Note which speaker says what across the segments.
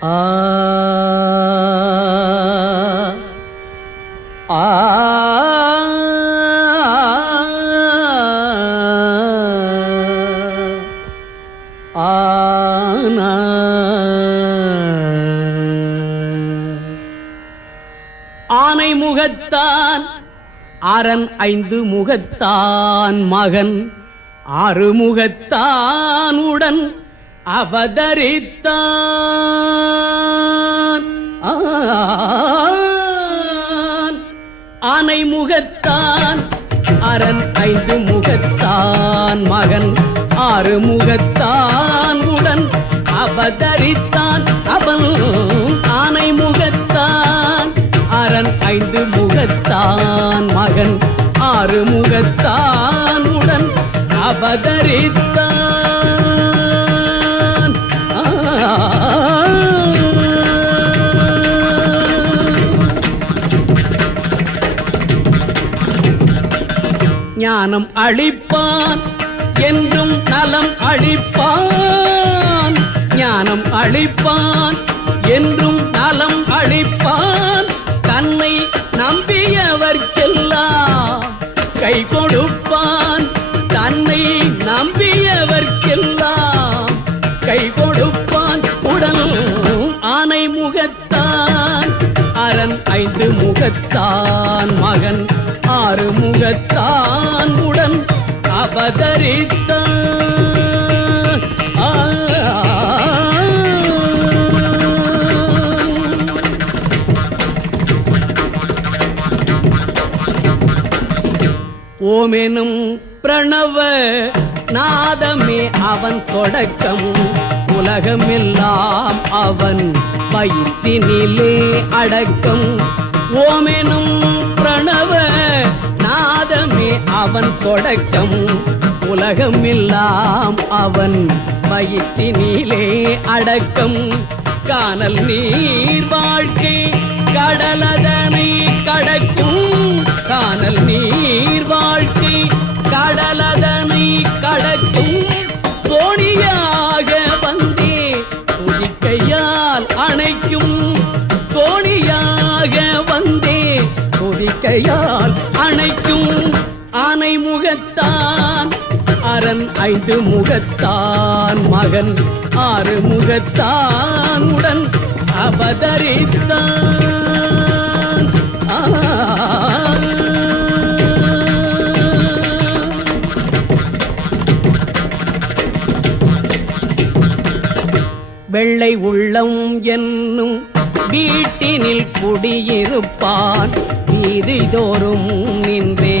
Speaker 1: ஆ ஆ ஆனா ஆனை முகத்தான் அரண் ஐந்து முகத்தான் மகன் ஆறு முகத்தான் உடன் அவதரித்தான் அரண் ஐந்து முகத்தான் மகன் ஆறு முகத்தான் உடன். அவதரித்தான் அவன் ஆனை முகத்தான். அரண் ஐந்து முகத்தான் மகன் ஆறு முகத்தான் உடன். அவதரித்தான் ஞானம் அளிப்பான் என்றும் நலம் அளிப்பான். ஞானம் அளிப்பான் என்றும் நலம் அளிப்பான். தன்னை நம்பியவர்க்கெல்லாம் கை கொடுப்பான். தன்னை நம்பியவர்க்கெல்லாம் கை கொடுப்பான். உடல் ஆனை முகத்தான் அரண் ஐந்து முகத்தான். மகன் ஆறு முகத்தான். உடன் அவதரித்தான் ஓமெனும் பிரணவ நாதமே அவன் தொடக்கம் உலகமெல்லாம் அவன் வயிற்றினிலே அடக்கம். ஓமெனும் அவன் தொடக்கம் உலகமெல்லாம் அவன் வயிற்றினிலே அடக்கம். காணல் நீர் வாழ்க்கை கடலதனை கடக்கும். காணல் நீர் வாழ்க்கை கடலதனை கடக்கும். தோணியாக வந்தே துதிக்கையால் அணைக்கும். தோணியாக வந்தே துதிக்கையால் அணைக்கும். மாறன் ஐந்து முகத்தான் மகன் ஆறு முகத்தான் உடன் அவதரித்தான். வெள்ளை உள்ளம் என்னும் வீட்டினில் குடியிருப்பான் வீதிதோறும் நின்றே.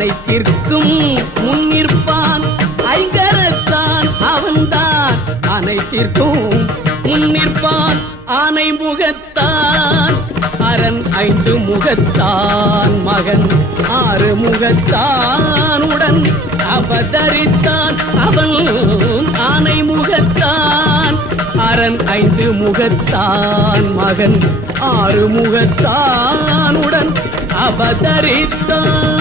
Speaker 1: அனைத்திற்கும் முன்னிற்பான் ஐங்கரத்தான் அவன்தான். அனைத்திற்கும் முன்னிற்பான் ஆனை முகத்தான். அரண் ஐந்து முகத்தான் மகன் ஆறு முகத்தான். உடன் அவதரித்தான் அவன் ஆனை முகத்தான். அரண் ஐந்து முகத்தான் மகன் ஆறு முகத்தான். உடன் அவதரித்தான்.